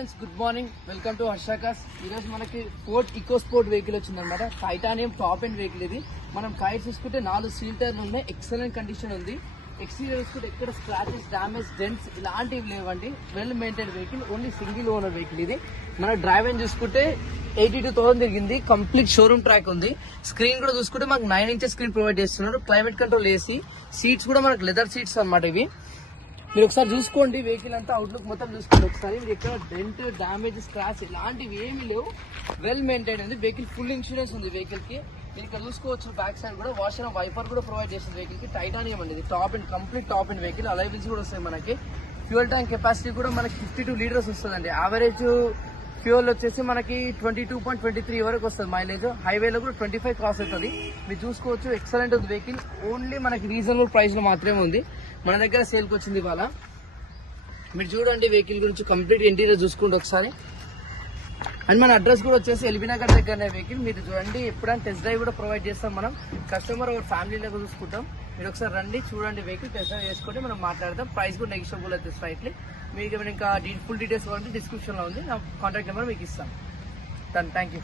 Good morning, welcome to Harshakas. ఈరోజు మనకి Ford EcoSport vehicle వచ్చిందనమాట. టైటానియం టాప్ అండ్ వెహికల్ ఇది. మనం టైర్స్ చూసుకుంటే 4 సీల్ టైర్లు ఉన్నాయి, ఎక్సలెంట్ కండిషన్ ఉంది. ఎక్స్టీరియర్ చూసుకుంటే ఎక్కడ స్క్రాచెస్, డామేజ్, డెంట్స్ ఇలాంటివి లేవండి. Well maintain vehicle, only single owner vehicle ఇది. మన డ్రైవింగ్ చూసుకుంటే 82,000 తిరిగింది. కంప్లీట్ షోరూమ్ ట్రాక్ ఉంది. స్క్రీన్ కూడా చూసుకుంటే మనకు 9 ఇంచెస్ స్క్రీన్ ప్రొవైడ్ చేస్తున్నారు. క్లైమేట్ కంట్రోల్ ఏసీ, సీట్స్ కూడా మనకు లెదర్ సీట్స్ అన్నమాట ఇవి. మీరు ఒకసారి చూసుకోండి, వెహికల్ అంతా అవుట్లుక్ మొత్తం చూసుకోండి ఒకసారి. మీరు ఎక్కడ డెంట్, డామేజ్, స్క్రాచ్ ఇలాంటివి ఏమీ లేవు. వెల్ మెయింటైన్ ఉంది వెహికల్. ఫుల్ ఇన్సూరెన్స్ ఉంది వెహికల్ కి. మీరు ఇక్కడ చూసుకోవచ్చు, బ్యాక్ సైడ్ కూడా వాషర్ వైపర్ కూడా ప్రొవైడ్ చేస్తుంది వెహికల్ కి. టైటానియం అండి ఇది. Top and complete top end vehicle. అలైవిల్స్ కూడా వస్తాయి మనకి. ఫ్యూయల్ ట్యాంక్ కెపాసిటీ కూడా మనకి 52 లీటర్స్ వస్తుందండి. యావరేజ్ ఫ్యూయల్ వచ్చేసి మనకి 22.23 వరకు వస్తుంది మైలేజ్. హైవేలో కూడా 25 క్రాస్ అవుతుంది. మీరు చూసుకోవచ్చు, ఎక్సలెంట్ ఉంది వెహికల్. ఓన్లీ మనకి రీజనబుల్ ప్రైస్ లో మాత్రమే ఉంది. మన దగ్గర సేల్కి వచ్చింది ఇవాళ. మీరు చూడండి వెహికల్ గురించి కంప్లీట్ ఇంటీరియర్ చూసుకుంటే ఒకసారి. అండ్ మన అడ్రస్ కూడా వచ్చేసి ఎల్బీ నగర్ దగ్గరనే వెహికల్. మీరు చూడండి, ఎప్పుడైనా టెస్ట్ డ్రైవ్ కూడా ప్రొవైడ్ చేస్తాం మనం. కస్టమర్ ఒక ఫ్యామిలీ లాగా చూసుకుంటాం. మీరు ఒకసారి రండి, చూడండి వెహికల్, టెస్ట్ డ్రైవ్ చేసుకుంటే మనం మాట్లాడదాం. ప్రైస్ కూడా నెగిషియబుల్ అయితే స్లైట్లీ. మీకు ఏమైనా ఇంకా ఫుల్ డీటెయిల్స్ కావాలంటే డిస్క్రిప్షన్లో ఉంది, నా కాంటాక్ట్ నెంబర్ మీకు ఇస్తాను. Thank you.